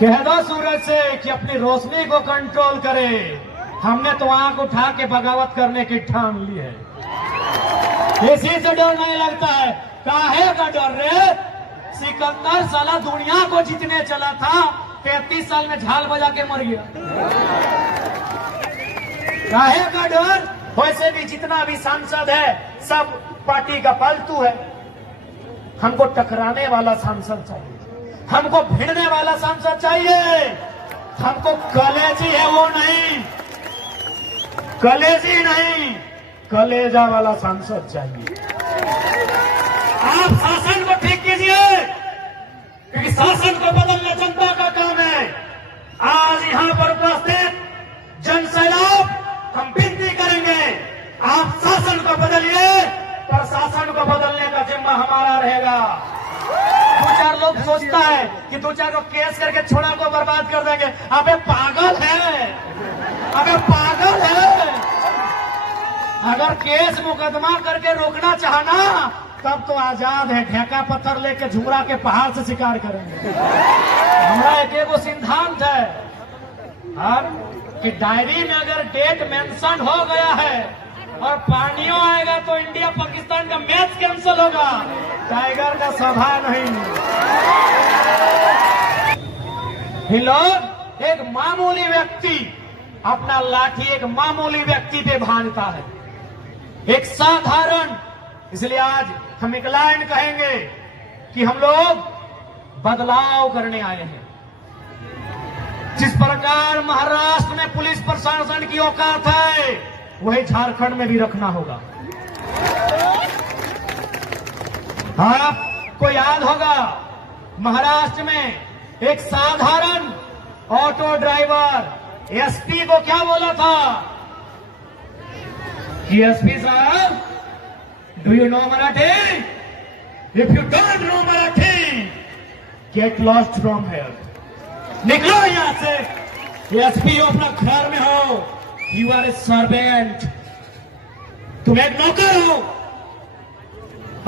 कह दो सूरज से कि अपनी रोशनी को कंट्रोल करे। हमने तो आंख उठा के बगावत करने की ठान ली है। किसी से डर नहीं लगता है। काहे का डर रे? सिकंदर साला दुनिया को जीतने चला था, 33 साल में झाल बजा के मर गया। काहे का डर? वैसे भी जितना भी सांसद है सब पार्टी का पालतू है। हमको टकराने वाला सांसद चाहिए, हमको भिड़ने वाला सांसद चाहिए। हमको कलेजी है वो नहीं, कलेजी नहीं, कलेजा वाला सांसद चाहिए। आप शासन को ठीक कीजिए, क्योंकि शासन को बदलना जनता का काम है। आज यहां पर उपस्थित जन सैलाब हम विनती करेंगे, आप शासन को बदलिए, प्रशासन को बदलने का जिम्मा हमारा रहेगा। दो चार लोग सोचता है कि दो चार को केस करके छोड़ा को बर्बाद कर देंगे। अबे पागल है, अबे पागल है। अगर केस मुकदमा करके रोकना चाहना तब तो आजाद है, ढेका पत्थर लेके झुमरा के पहाड़ से शिकार करेंगे। हमारा एक सिद्धांत है कि डायरी में अगर डेट मेंशन हो गया है और पानियों आएगा तो इंडिया पाकिस्तान का मैच कैंसिल होगा, टाइगर का सभा नहीं। ये लोग एक मामूली व्यक्ति अपना लाठी एक मामूली व्यक्ति पे भांजता है, एक साधारण। इसलिए आज हम एक लाइन कहेंगे कि हम लोग बदलाव करने आए हैं। जिस प्रकार महाराष्ट्र में पुलिस प्रशासन की औकात है, वही झारखंड में भी रखना होगा। आपको याद होगा महाराष्ट्र में एक साधारण ऑटो ड्राइवर एसपी को क्या बोला था कि एसपी साहब, do you know Marathi? If you don't know Marathi, get lost from here. निकलो यहां से। एसपी अपना घर में हो, यू आर ए सर्वेंट, तुम एक नौकर हो।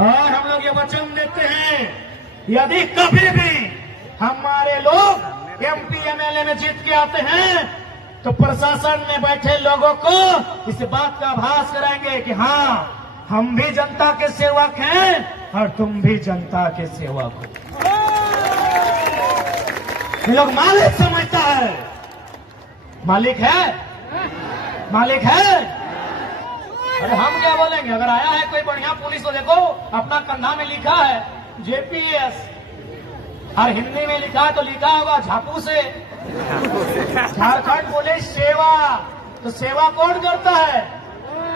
और हम लोग ये वचन देते हैं, यदि कभी भी हमारे लोग एमपी एमएलए में जीत के आते हैं तो प्रशासन में बैठे लोगों को इस बात का आभास कराएंगे कि हाँ, हम भी जनता के सेवक हैं और तुम भी जनता के सेवक हो। ये लोग मालिक समझता है, मालिक है, मालिक है। अरे हम क्या बोलेंगे? अगर आया है कोई बढ़िया पुलिस तो देखो अपना कंधा में लिखा है जेपीएस, और हिंदी में लिखा है तो लिखा होगा झापू से झारखंड पुलिस सेवा। तो सेवा कौन करता है?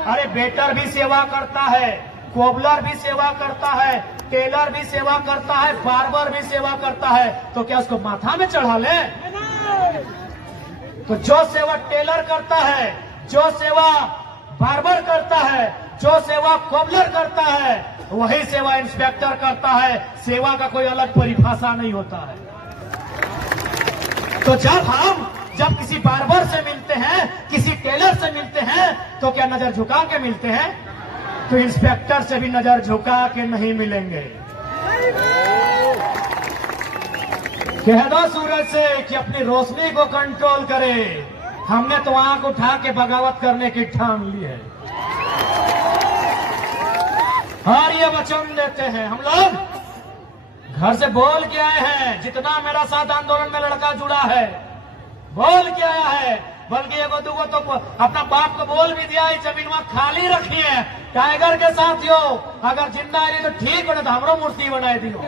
अरे वेटर भी सेवा करता है, कोबलर भी सेवा करता है, टेलर भी सेवा करता है, बार्बर भी सेवा करता है। तो क्या उसको माथा में चढ़ा ले? तो जो सेवा टेलर करता है, जो सेवा बार्बर करता है, जो सेवा कोबलर करता है, वही सेवा इंस्पेक्टर करता है। सेवा का कोई अलग परिभाषा नहीं होता है। तो जब किसी बार्बर से मिलते हैं, किसी टेलर से मिलते हैं, तो क्या नजर झुका के मिलते हैं? तो इंस्पेक्टर से भी नजर झुका के नहीं मिलेंगे। कह दो सूरज से कि अपनी रोशनी को कंट्रोल करे। हमने तो आंख उठा के बगावत करने की ठान ली है। और ये वचन देते हैं, हम लोग घर से बोल के आए हैं। जितना मेरा साथ आंदोलन में लड़का जुड़ा है, बोल के आया है। बल्कि एगो दूगो तो अपना बाप को बोल भी दिया है, जमीन वहां खाली रखी है टाइगर के साथियों। अगर जिंदा है तो ठीक हो, तो हमरो मूर्ति बनाए दियो।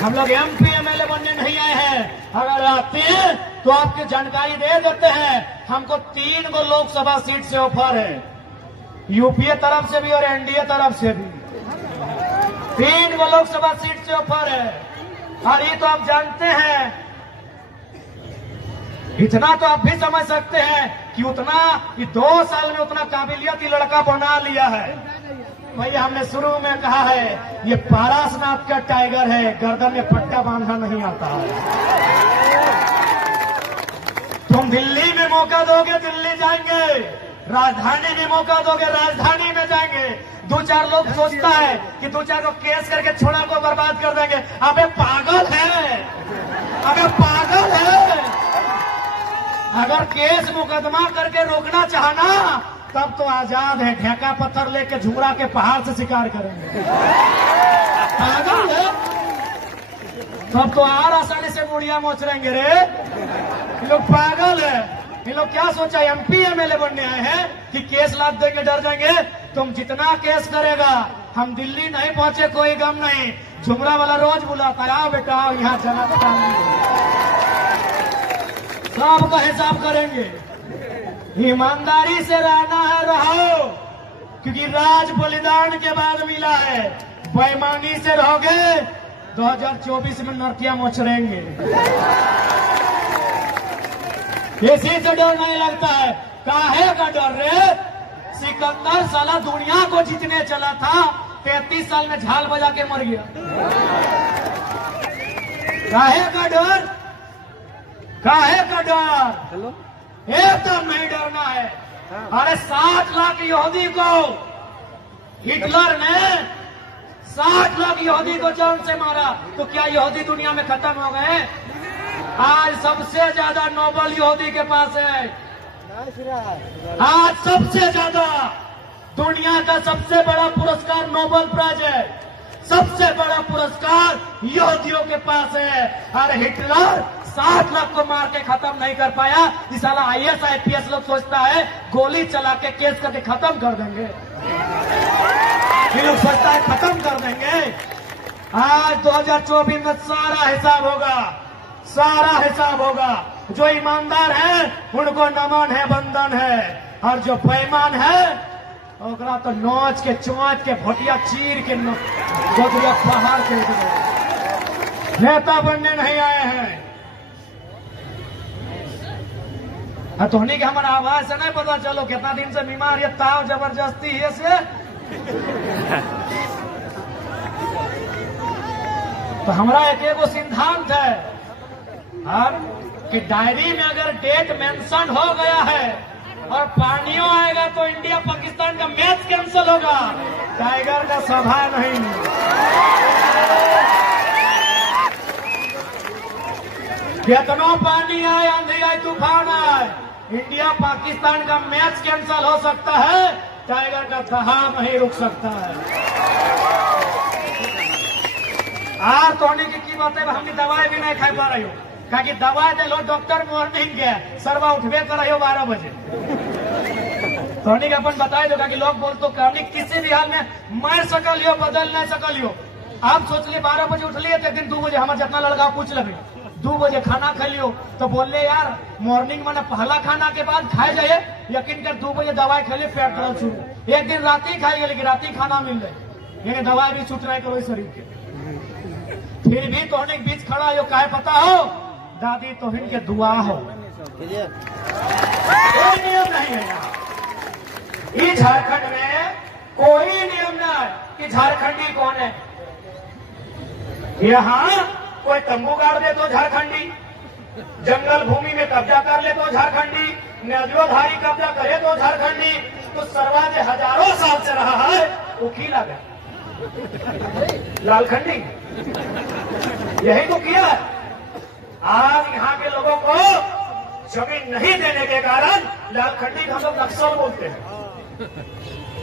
हम लोग एमपी एमएलए बनने नहीं आए हैं। अगर आते हैं तो आपकी जानकारी दे देते हैं, हमको 3 गो लोकसभा सीट से ऑफर है, यूपीए तरफ से भी और एनडीए तरफ से भी। 3 गो लोकसभा सीट से ऑफर है। और ये तो आप जानते हैं, इतना तो आप भी समझ सकते हैं कि उतना ये 2 साल में उतना काबिलियत ये लड़का बना लिया है। भैया हमने शुरू में कहा है, ये पारासनाथ का टाइगर है, गर्दन में पट्टा बांधना नहीं आता है। तुम दिल्ली में मौका दोगे, दिल्ली जाएंगे। राजधानी में मौका दोगे, राजधानी में जाएंगे। 2-4 लोग सोचता है कि 2-4 को केस करके छोड़ा को बर्बाद कर देंगे। अबे पागल है, अगर केस मुकदमा करके रोकना चाहना तब तो आजाद है, ढेका पत्थर लेके झुमरा के पहाड़ से शिकार करेंगे। पागल है, तब तो और आसानी से मुड़िया मोचरेंगे रे। ये लोग पागल है। ये लोग क्या सोचा एमपी एमएलए बनने आए हैं कि केस लाद देके डर जाएंगे। तुम जितना केस करेगा, हम दिल्ली नहीं पहुंचे कोई गम नहीं। झुमरा वाला रोज बुलाता है, आओ बेटा आओ यहाँ चला तो सबका हिसाब करेंगे। ईमानदारी से रहना है रहो, क्योंकि राज बलिदान के बाद मिला है। बेईमानी से रहोगे 2024 में नरकिया मोचरेंगे। किसी से डर नहीं लगता है। काहे का डर रे? सिकंदर साला दुनिया को जीतने चला था, 33 साल में झाल बजा के मर गया। काहे का डर? काहे का डर? एकदम नहीं डरना है। अरे 60 लाख यहूदी को हिटलर ने 60 लाख यहूदी को जान से मारा, तो क्या यहूदी दुनिया में खत्म हो गए? आज सबसे ज्यादा नोबेल यहूदी के पास है। आज सबसे ज्यादा दुनिया का सबसे बड़ा पुरस्कार नोबेल प्राइज है। सबसे बड़ा पुरस्कार यहूदियों के पास है। अरे हिटलर 60 लाख को मार के खत्म नहीं कर पाया। इस साला आईएएस आईपीएस लोग सोचता है गोली चला के केस करके खत्म कर देंगे। ये लोग सोचता है खत्म कर देंगे। आज 2024 में सारा हिसाब होगा, सारा हिसाब होगा। जो ईमानदार है उनको नमन है, बंधन है, और जो बेईमान है ओकरा तो नोच के चोंच के भोटिया चीर के गोदरिया पहाड़ के नेता बनने नहीं आए हैं। तोहनी के हमारा आवाज से नहीं पता चलो कितना दिन से बीमार है, ताव जबरदस्ती है से। तो हमारा एक सिद्धांत है कि डायरी में अगर डेट मेंशन हो गया है और पानियों आएगा तो इंडिया पाकिस्तान का मैच कैंसिल होगा। टाइगर का सभा नहीं। कितना पानी आए, आंधी आए, तूफान आए, इंडिया पाकिस्तान का मैच कैंसिल हो सकता है। टाइगर का दहा नहीं रुक सकता है। आज तोड़ने की बात है, हमने दवाई भी नहीं खा पा रही हो, कि दवाई दे लो डॉक्टर मॉर्निंग के सरवा उठबे कर रही हो 12 बजे। तोड़ने के अपन बताए दो कि लोग बोल तो कहनी किसी भी हाल में मार सकल हो, बदल नहीं सकल हो। आप सोच लिए 12 बजे उठ लिए, एक दिन 2 बजे हमारे जितना लड़का पूछ लगे 2 बजे खाना खा लियो, तो बोल ले यार मॉर्निंग में पहला खाना के बाद खाए जाए, यकीन कर 2 बजे दवाई खा लियो, पेट दर्द शुरू। एक दिन रात ही खाई, लेकिन रात ही खाना मिल रहे, यानी दवाई भी छूट रहा करो शरीर के। फिर भी तोहने के बीच खड़ा हो, काहे पता हो? दादी तोहिन के दुआ हो। कोई नियम नहीं है यहाँ। इस झारखंड में कोई नियम नहीं कि झारखंडी कौन है। यहाँ कोई तंबू गाड़ दे तो झारखंडी, जंगल भूमि में कब्जा कर ले तो झारखंडी, नदियोधारी कब्जा करे तो झारखंडी। तो सरवाजे हजारों साल से रहा है, वो खिला गया लालखंडी। यही तो किया है। आज यहाँ के लोगों को जमीन नहीं देने के कारण लालखंडी हम लोग नक्सल बोलते हैं।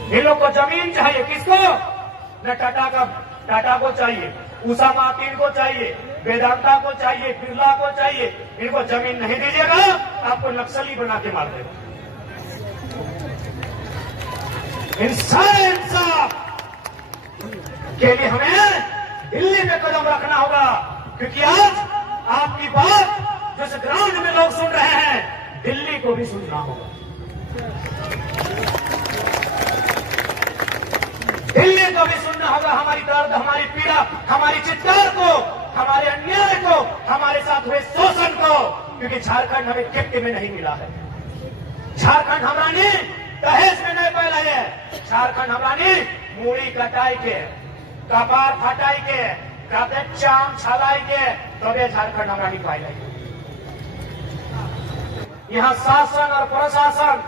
इन लोग को जमीन चाहिए, किसको? न टाटा को चाहिए, उषा मार्टिन को चाहिए, वेदांता को चाहिए, बिरला को चाहिए। इनको जमीन नहीं दीजिएगा, आपको नक्सली बना के मार देगा। इंसाफ के लिए हमें दिल्ली में कदम रखना होगा, क्योंकि आज आपकी बात जिस ग्राउंड में लोग सुन रहे हैं, दिल्ली को भी सुनना होगा। दिल्ली को भी सुनना होगा हमारी दर्द, हमारी पीड़ा, हमारी चित्कार को, हमारे अन्याय को, हमारे साथ हुए शोषण को, क्योंकि झारखंड हमें गिफ्ट में नहीं मिला है। झारखंड हमारी दहेज में नहीं पैदा है। झारखंड हमारी मूड़ी कटाई के, कपार फटाई के, चाम छलाई के, तबे झारखंड हमारी पैदा है। यहाँ शासन और प्रशासन,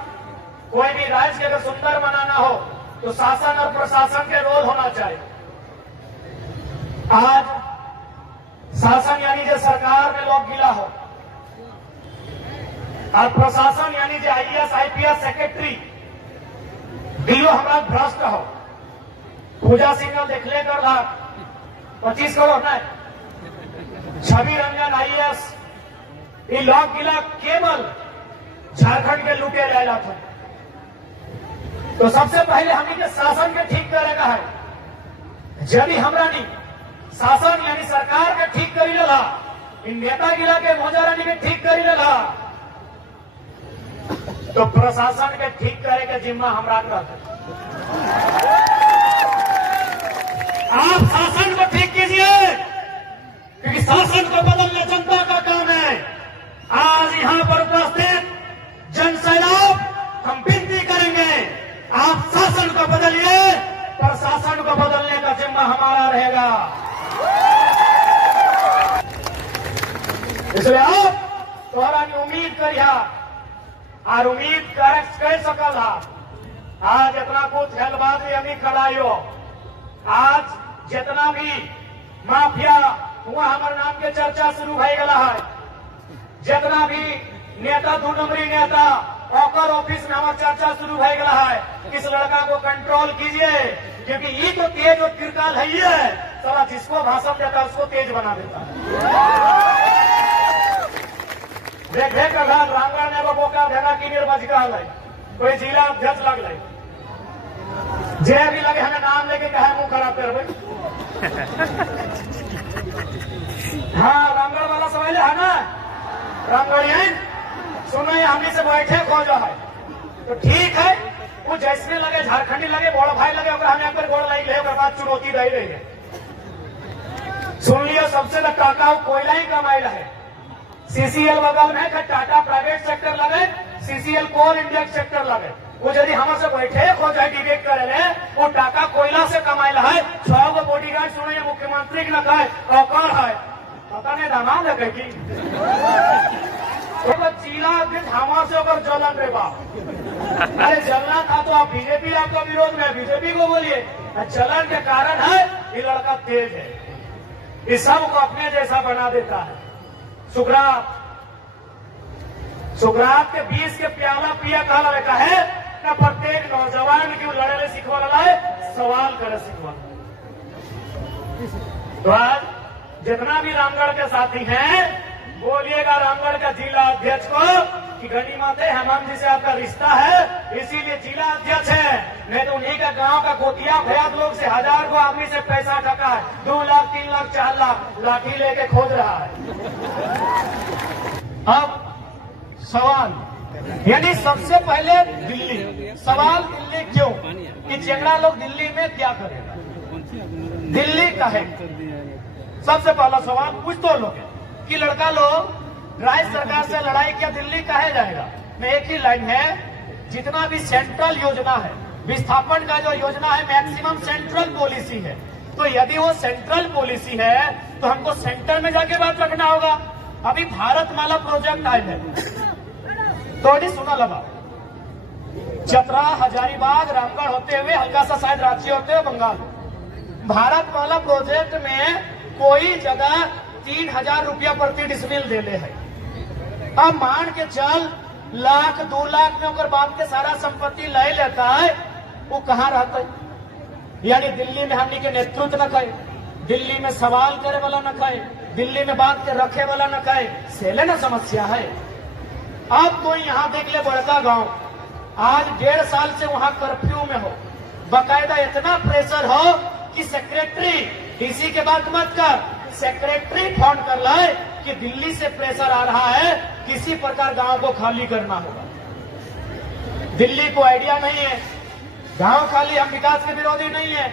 कोई भी राज्य के अगर सुंदर बनाना हो तो शासन और प्रशासन के रोल होना चाहिए। आज शासन यानी जो सरकार में लोग गिला हो, और प्रशासन यानी जो आईएएस आईपीएस सेक्रेटरी दियो हमारा भ्रष्ट हो। पूजा सिंह देखले कर रहा 25 करोड़ ना छवि रंजन आईएएस ये लॉक गिला केवल झारखंड के लूटे जाएगा था। तो सबसे पहले हमी के शासन के ठीक करेगा है। यदि हमरा नहीं शासन यानी सरकार के ठीक करी रहा, इन नेता गिला के मौजारानी के ठीक करी रहा, तो प्रशासन के ठीक करे के जिम्मा हमरा रहता। आप शासन को ठीक कीजिए, क्योंकि शासन को बदलना जनता का काम है। आज यहां पर उपस्थित जन सैलाब हम विनती करेंगे, आप शासन को बदलिए, प्रशासन को बदलने का जिम्मा हमारा रहेगा। इसलिए आप तोहरा उम्मीद करिया और उम्मीद कर सकल। आज इतना कुछ हेलबाजी हमी कराइयो, आज जितना भी माफिया हुआ हमारे नाम के चर्चा शुरू हो गया है, जितना भी नेता 2 नंबरी नेता ऑकर ऑफिस में हमारा चर्चा शुरू हो गया है, इस लड़का को कंट्रोल कीजिए, क्योंकि ये तो तेज और किरकाल है, ये सारा जिसको भाषण देता है उसको तेज बना देता है। देख रामगढ़ ने बोका भेगा की निर्वाचिका है, कोई जिला अध्यक्ष लग रही जे भी लगे हमें नाम लेके कहा मुंह खराब कर भाई। हाँ रामगढ़ वाला सवाल है ना, रामगढ़ सुनो हमने से बैठे खोजा है तो ठीक है, वो जैसने लगे झारखंडी लगे बड़ा भाई लगे हमें एक बार गोड़ लाइक ले बाद चुनौती दे रही है। सुन लियो सबसे तो टाटा कोयला ही कमाइला है। सीसीएल बगल में टाटा प्राइवेट सेक्टर लगे, सीसीएल कोल इंडिया सेक्टर लगे, वो यदि हमारे बैठे हो जाए डिबेट करे वो टाका कोयला से कमाइला है। 6 गो बॉडीगार्ड सुने मुख्यमंत्री न कहे और है पता नहीं दामाद है की तो चीला हमारे से अगर जलन रे बाप, अरे जलना था तो आप बीजेपी आपका विरोध में बीजेपी को बोलिए। जलन के कारण है ये लड़का तेज है, इस सब को अपने जैसा बना देता है। सुकरात के 20 के प्याला पिया कहा रहता है ना, प्रत्येक नौजवान की लड़े सीखवा रहा है, सवाल करे सीखवा। तो आज जितना भी रामगढ़ के साथी हैं बोलिएगा रामगढ़ का जिला अध्यक्ष को कि गनीमत है हेमंत जी से आपका रिश्ता है, इसीलिए जिला अध्यक्ष है, नहीं तो उन्हीं का गांव का गोतिया भयात लोग से 1000 को आदमी से पैसा ठका है, 2 लाख 3 लाख 4 लाख लाठी लेके खोज रहा है। अब सवाल यानी सबसे पहले दिल्ली, सवाल दिल्ली क्यों कि चेंगड़ा लोग दिल्ली में क्या करेगा, दिल्ली का है सबसे पहला सवाल पूछ तो लोग कि लड़का लोग राज्य सरकार से लड़ाई क्या दिल्ली काहे जाएगा। में एक ही लाइन है, जितना भी सेंट्रल योजना है, विस्थापन का जो योजना है मैक्सिमम सेंट्रल पॉलिसी है, तो यदि वो सेंट्रल पॉलिसी है तो हमको सेंटर में जाके बात रखना होगा। अभी भारतमाला प्रोजेक्ट आए हैं तो सुना लगा चतरा हजारीबाग रामगढ़ होते हुए हल्का सा शायद रांची होते हुए बंगाल, भारतमाला प्रोजेक्ट में कोई जगह 3000 रुपया प्रति डिसमिल देले है। अब मान के चल लाख 2 लाख में अगर बाप के सारा संपत्ति ले लेता है, वो कहाँ रहता है, यानी दिल्ली में हमनी के नेतृत्व न कहे, दिल्ली में सवाल करे वाला न कहे, दिल्ली में बात के रखे वाला न कहे, सेले न समस्या है। अब तो यहाँ देख ले बड़का गांव आज 1.5 साल से वहां कर्फ्यू में हो, बाकायदा इतना प्रेशर हो कि सेक्रेटरी डीसी के बात मत कर, सेक्रेटरी फोन कर लाए कि दिल्ली से प्रेशर आ रहा है, किसी प्रकार गांव को खाली करना होगा। दिल्ली को आइडिया नहीं है, गांव खाली हम विकास के विरोधी नहीं है,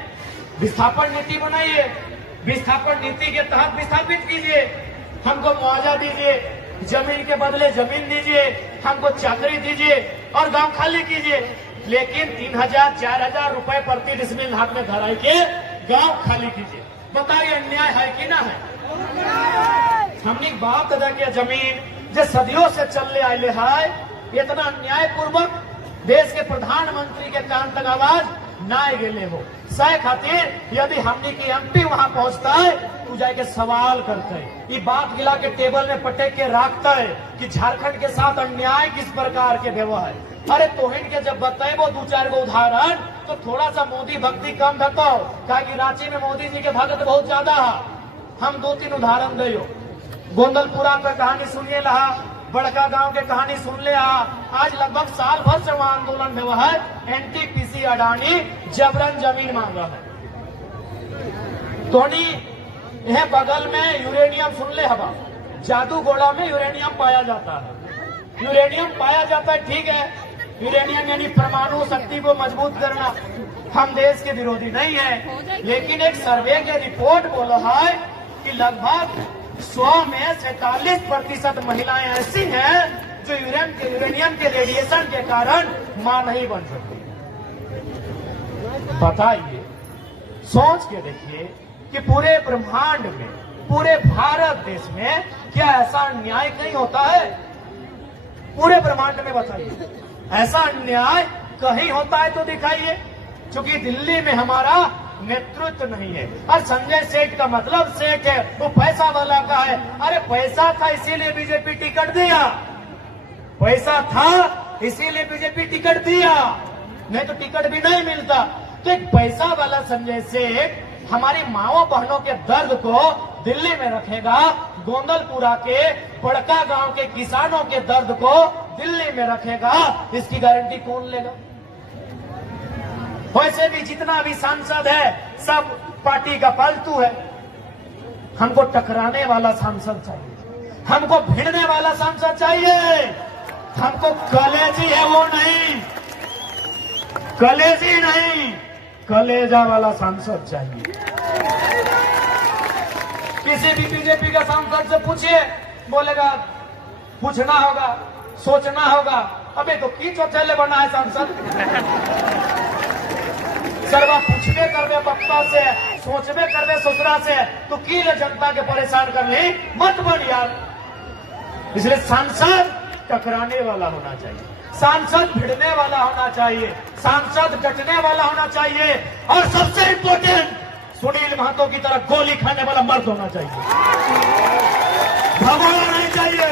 विस्थापन नीति बनाइए, विस्थापन नीति के तहत विस्थापित कीजिए, हमको मुआवजा दीजिए, जमीन के बदले जमीन दीजिए, हमको चाकरी दीजिए और गांव खाली कीजिए, लेकिन 3000-4000 रुपए प्रति डिसमिल हाथ में धराई के गांव खाली कीजिए। बताइए अन्याय है कि ना है। हमने बात अदा किया जमीन जो सदियों से चलने आए है, इतना अन्याय पूर्वक देश के प्रधानमंत्री के कान तक आवाज ना गेले हो सह खातिर यदि हमने की एमपी वहां पहुंचता है तू जाके सवाल करते है, ये बात गिला के टेबल में पटेक के रखता है कि झारखंड के साथ अन्याय किस प्रकार के व्यवहार है। अरे तोहिन के जब बताएबो दो चार गो उदाहरण तो थोड़ा सा मोदी भक्ति कम धतो, कि रांची में मोदी जी के भक्त बहुत ज्यादा है। हम 2-3 उदाहरण दे गोंदलपुरा का कहानी सुनिए लहा, बड़का गांव के कहानी सुन ले। आज लगभग साल भर से वहां आंदोलन हुआ है। एनटीपीसी अडानी जबरन जमीन मांग रहा है। तोनी यह बगल में यूरेनियम सुन ले हवा, जादूगोड़ा में यूरेनियम पाया जाता है। यूरेनियम पाया जाता है, ठीक है, यूरेनियम यानी परमाणु शक्ति को मजबूत करना। हम देश के विरोधी नहीं है, लेकिन एक सर्वे के रिपोर्ट बोला है कि लगभग 100 में 47% महिलाएं ऐसी हैं जो यूरेनियम के रेडिएशन के कारण मां नहीं बन सकती। बताइए, सोच के देखिए कि पूरे ब्रह्मांड में, पूरे भारत देश में क्या ऐसा अन्याय कहीं होता है? पूरे ब्रह्मांड में बताइए, ऐसा अन्याय कहीं होता है तो दिखाइए। क्योंकि दिल्ली में हमारा नेतृत्व नहीं है। और संजय सेठ का मतलब सेठ है, वो पैसा वाला का है। अरे पैसा था इसीलिए बीजेपी टिकट दिया, पैसा था इसीलिए बीजेपी टिकट दिया, नहीं तो टिकट भी नहीं मिलता। तो एक पैसा वाला संजय सेठ हमारी माओ बहनों के दर्द को दिल्ली में रखेगा, गोंदलपुरा के बड़का गांव के किसानों के दर्द को दिल्ली में रखेगा, इसकी गारंटी कौन लेगा? वैसे भी जितना भी सांसद है सब पार्टी का पालतू है। हमको टकराने वाला सांसद चाहिए, हमको भिड़ने वाला सांसद चाहिए। हमको कलेजी है वो नहीं, कलेजी नहीं, कलेजा वाला सांसद चाहिए। किसी भी बीजेपी का सांसद से पूछिए, बोलेगा पूछना होगा, सोचना होगा। अबे तो की चौथेले बना है सांसद? सर्वा पूछबे करबे पप्पा से, सोचबे करबे ससुरा से, तो की ले जनता के परेशान कर ली मत बन यार। इसलिए सांसद टकराने वाला होना चाहिए, सांसद भिड़ने वाला होना चाहिए, सांसद डटने वाला होना चाहिए, और सबसे इम्पोर्टेंट सुनील महतो की तरह गोली खाने वाला मर्द होना चाहिए, भगोड़ा नहीं चाहिए।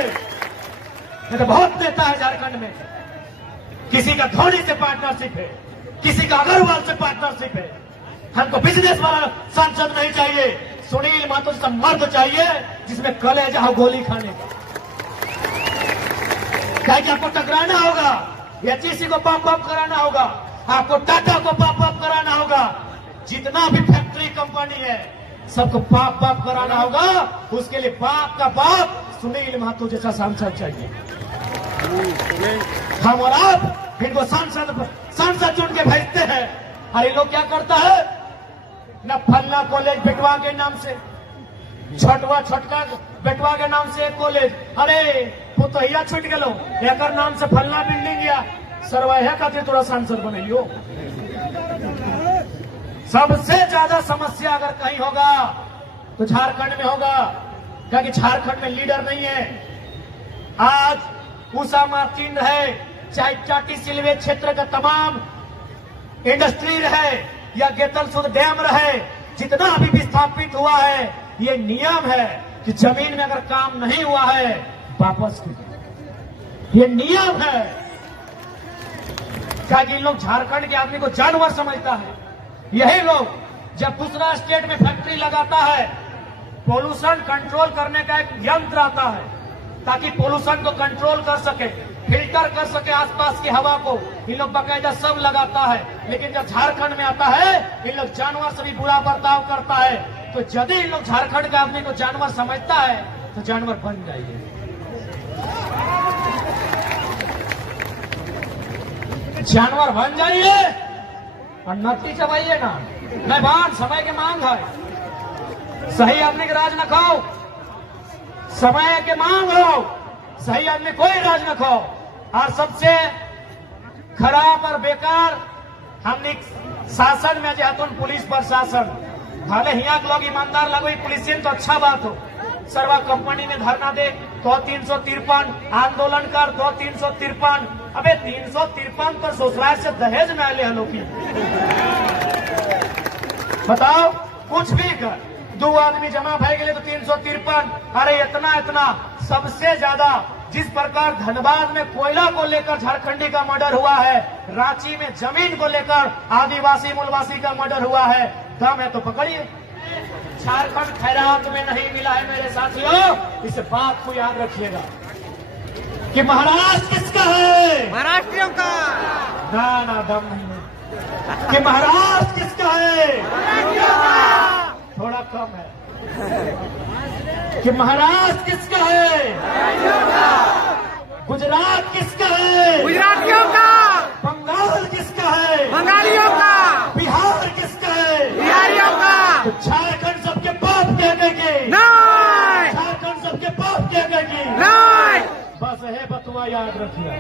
नहीं तो बहुत नेता है झारखंड में, किसी का धोनी से पार्टनरशिप है, किसी का अग्रवाल से पार्टनरशिप है। हमको बिजनेस वाला सांसद नहीं चाहिए, सुनील महतो जैसा मर्द चाहिए जिसमें कलेजा हो गोली खाने का। क्या आपको टकराना होगा, एचईसी को पाप कराना होगा, आपको टाटा को पाप कराना होगा, जितना भी फैक्ट्री कंपनी है सबको पाप कराना होगा। उसके लिए बाप का बाप सुनील महतो जैसा सांसद चाहिए। हम और आप इनको सांसद चुन के भेजते हैं। अरे लोग क्या करता है, न फलना कॉलेज बेटवा के नाम से, छोटका बेटवा के नाम से एक कॉलेज, अरे पुतहिया छूट गलो एक नाम से फलना बिल्डिंग या सरवाया खातिर थोड़ा सांसद बनेलियो। सबसे ज्यादा समस्या अगर कहीं होगा तो झारखंड में होगा, क्योंकि झारखंड में लीडर नहीं है। आज उषा मार्टिन रहे, चाहे चाटी सिलवे क्षेत्र का तमाम इंडस्ट्री रहे या गेतलसूद डैम रहे, जितना अभी विस्थापित हुआ है, ये नियम है कि जमीन में अगर काम नहीं हुआ है वापस कीजिए, ये नियम है। क्या इन लोग झारखंड के आदमी को जानवर समझता है? यही लोग जब दूसरा स्टेट में फैक्ट्री लगाता है, पोल्यूशन कंट्रोल करने का एक यंत्र आता है ताकि पोल्यूशन को कंट्रोल कर सके, फिल्टर कर सके आसपास की हवा को, इन लोग बाकायदा सब लगाता है। लेकिन जब झारखंड में आता है, इन लोग जानवर से भी बुरा बर्ताव करता है। तो यदि इन लोग झारखंड के आदमी को जानवर समझता है तो जानवर बन जाइए। जानवर बन जाइए और नती चबाइए ना। मैं बात समय के मांग है, सही आदमी के राज न खाओ, समय के मांग हो, सही आदमी कोई राज न खाओ। और सबसे खराब और बेकार हमने शासन में जो पुलिस प्रशासन, भले यहाँ लोग ईमानदार लगो पुलिस तो अच्छा बात हो, सर्वा कंपनी में धरना दे तो 353, आंदोलन कर तो 353, अबे 353 पर ससुराल से दहेज में आले हलो की बताओ, कुछ भी कर, 2 आदमी जमा भाई गए तो 353। अरे इतना इतना सबसे ज्यादा जिस प्रकार धनबाद में कोयला को लेकर झारखंडी का मर्डर हुआ है, रांची में जमीन को लेकर आदिवासी मूलवासी का मर्डर हुआ है, दम है तो पकड़िए। झारखंड खैरात में नहीं मिला है मेरे साथियों, इस बात को याद रखिएगा कि महाराष्ट्र किसका है? महाराष्ट्रियों का। ना दम नहीं कि महाराष्ट्र किसका है? थोड़ा कम है कि महाराष्ट्र किसका है? गुजरात किसका है? गुजरातियों का। बंगाल किसका है? बंगालियों का। बिहार किसका है? बिहारियों का। तो झारखंड सबके बाप कहने की नहीं। झारखंड सबके बाप कहने की नहीं। बस है, बतुआ याद रखिए।